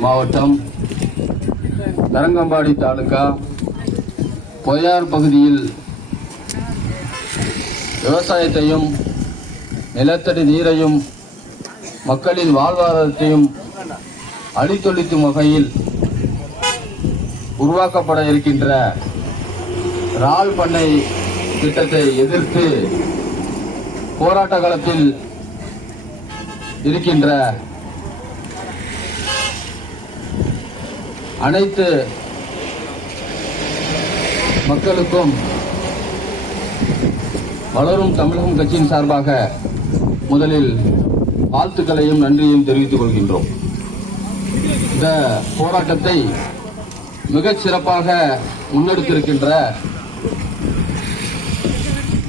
மாவட்டம் தரங்கம்பாடி தாலுகா பொய்யார் பகுதியில் விவசாயத்தையும் நிலத்தடி நீரையும் மக்களின் வாழ்வாதாரத்தையும் அழித்தொழிக்கும் வகையில் உருவாக்கப்பட இருக்கின்ற இறால் பண்ணை திட்டத்தை எதிர்த்து போராட்ட காலத்தில் இருக்கின்ற அனைத்து மக்களுக்கும் வளரும் தமிழகம் கட்சியின் சார்பாக முதலில் வாழ்த்துக்களையும் நன்றியையும் தெரிவித்துக் கொள்கின்றோம். இந்த போராட்டத்தை மிகச் சிறப்பாக முன்னெடுத்திருக்கின்ற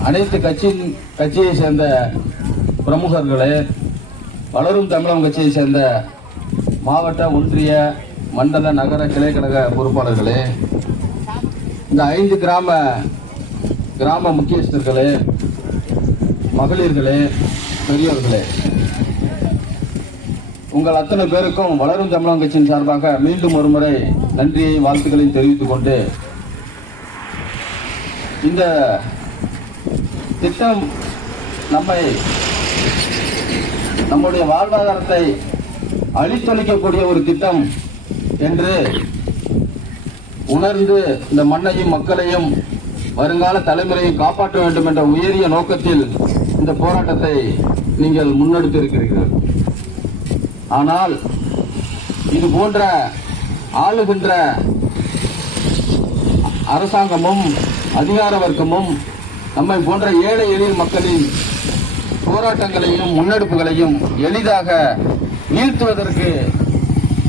அனைத்து கட்சியின் கட்சியை சேர்ந்த பிரமுகர்களே வளரும் தமிழகம் கட்சியை சேர்ந்த மாவட்ட ஒன்றிய மண்டல நகர கிளை கழக பொறுப்பாளர்களே இந்த ஐந்து கிராம கிராம முக்கியஸ்தர்களே மகளிர்களே பெரியோர்களே உங்கள் அத்தனை பேருக்கும் வளரும் தமிழகம் கட்சியின் சார்பாக மீண்டும் ஒரு முறை நன்றியை வாழ்த்துக்களையும் தெரிவித்துக் கொண்டு இந்த திட்டம் நம்மை நம்முடைய வாழ்வாதாரத்தை அழித்தொழிக்கக்கூடிய ஒரு திட்டம் என்று உணர்ந்து இந்த மண்ணையும் மக்களையும் வருங்கால தலைமுறையை காப்பாற்ற வேண்டும் என்ற உயரிய நோக்கத்தில் இந்த போராட்டத்தை நீங்கள் முன்னெடுத்திருக்கிறீர்கள். ஆனால் இது போன்ற ஆளுகின்ற அரசாங்கமும் அதிகார வர்க்கமும் நம்மை போன்ற ஏழை எளிய மக்களின் போராட்டங்களையும் முன்னெடுப்புகளையும் எளிதாக வீழ்த்துவதற்கு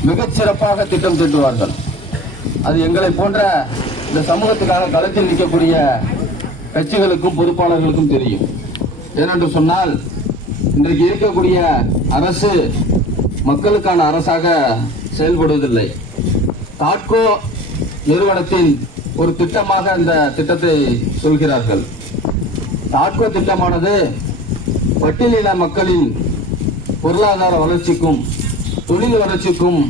மிகச் சிறப்பாக திட்டம் தீட்டுவார்கள். அது எங்களை போன்ற இந்த சமூகத்துக்காக களத்தில் நிற்கக்கூடிய கட்சிகளுக்கும் பொறுப்பாளர்களுக்கும் தெரியும். ஏனென்று சொன்னால் இன்றைக்கு இருக்கக்கூடிய அரசு மக்களுக்கான அரசாக செயல்படுவதில்லை. தாட்கோ நிறுவனத்தின் ஒரு திட்டமாக இந்த திட்டத்தை சொல்கிறார்கள். தாட்கோ திட்டமானது பட்டியலின மக்களின் பொருளாதார வளர்ச்சிக்கும் தொழில் வளர்ச்சிக்கும்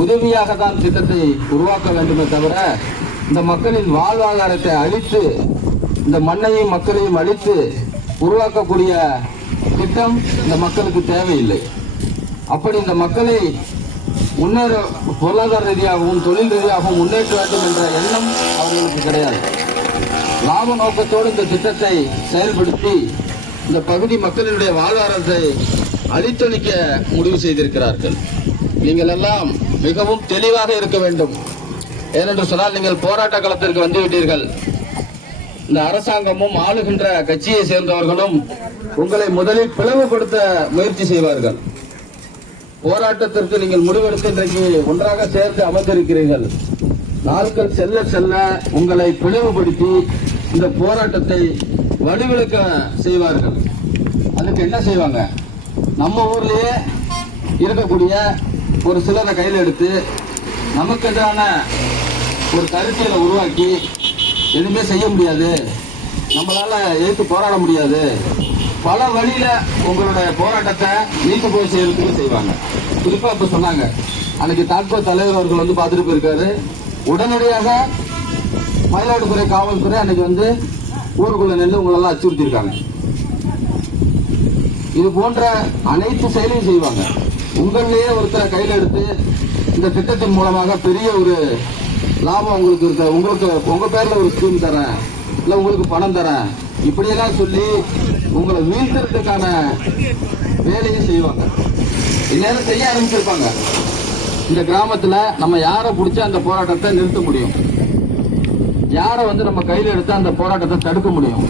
உதவியாக தான் திட்டத்தை உருவாக்க வேண்டுமே தவிர இந்த மக்களின் வாழ்வாதாரத்தை அழித்து இந்த மண்ணையும் மக்களையும் அழித்து உருவாக்கக்கூடிய திட்டம் இந்த மக்களுக்கு தேவையில்லை. அப்படி இந்த மக்களை முன்னேற பொருளாதார ரீதியாகவும் தொழில் ரீதியாகவும் முன்னேற்ற வேண்டும் என்ற எண்ணம் அவர்களுக்கு கிடையாது. லாப நோக்கத்தோடு இந்த திட்டத்தை செயல்படுத்தி இந்த பகுதி மக்களினுடைய வாழ்வாதாரத்தை அழித்தொழிக்க முடிவு செய்திருக்கிறார்கள். நீங்கள் எல்லாம் மிகவும் தெளிவாக இருக்க வேண்டும். ஏனென்று சொன்னால் நீங்கள் போராட்ட களத்திற்கு வந்துவிட்டீர்கள். இந்த அரசாங்கமும் ஆளுகின்ற கட்சியை சேர்ந்தவர்களும் உங்களை முதலில் பிளவுபடுத்த முயற்சி செய்வார்கள். போராட்டத்திற்கு நீங்கள் முடிவெடுத்து இன்றைக்கு ஒன்றாக சேர்ந்து அமர்ந்திருக்கிறீர்கள். நாட்கள் செல்ல செல்ல உங்களை பிளவுபடுத்தி இந்த போராட்டத்தை வலுவிழக்க செய்வார்கள். அதுக்கு என்ன செய்வாங்க? நம்ம ஊர்லயே இருக்கக்கூடிய ஒரு சிலரை கையில் எடுத்து நமக்கு எதிரான ஒரு கருத்தியலை உருவாக்கி எதுவுமே செய்ய முடியாது. நம்மளால எதிர்த்து போராட முடியாது. பல வழியில உங்களுடைய போராட்டத்தை நீக்க போய் செய்யறதுக்கு செய்வாங்க. குறிப்பா இப்ப சொன்னாங்க. அன்னைக்கு தாட்கோ தலைவர் அவர்கள் வந்து பார்த்துட்டு போயிருக்காரு. உடனடியாக மயிலாடுதுறை காவல்துறை அன்னைக்கு வந்து ஊருக்குள்ள நின்று உங்களெல்லாம் அச்சுறுத்தியிருக்காங்க. இது போன்ற அனைத்து செயலையும் செய்வாங்க. உங்களிலேயே ஒருத்தரை கையில் எடுத்து இந்த திட்டத்தின் மூலமாக பெரிய ஒரு லாபம் உங்களுக்கு இருக்க உங்களுக்கு உங்க பேர்ல ஒரு ஸ்கீம் தரேன் இல்ல உங்களுக்கு பணம் தரேன் இப்படியெல்லாம் சொல்லி உங்களை வீழ்த்துறதுக்கான வேலையை செய்வாங்க. இந்நேரம் செய்ய ஆரம்பிச்சிருப்பாங்க. இந்த கிராமத்துல நம்ம யாரை பிடிச்சா அந்த போராட்டத்தை நிறுத்த முடியும்? யாரை வந்து நம்ம கையில் எடுத்து அந்த போராட்டத்தை தடுக்க முடியும்?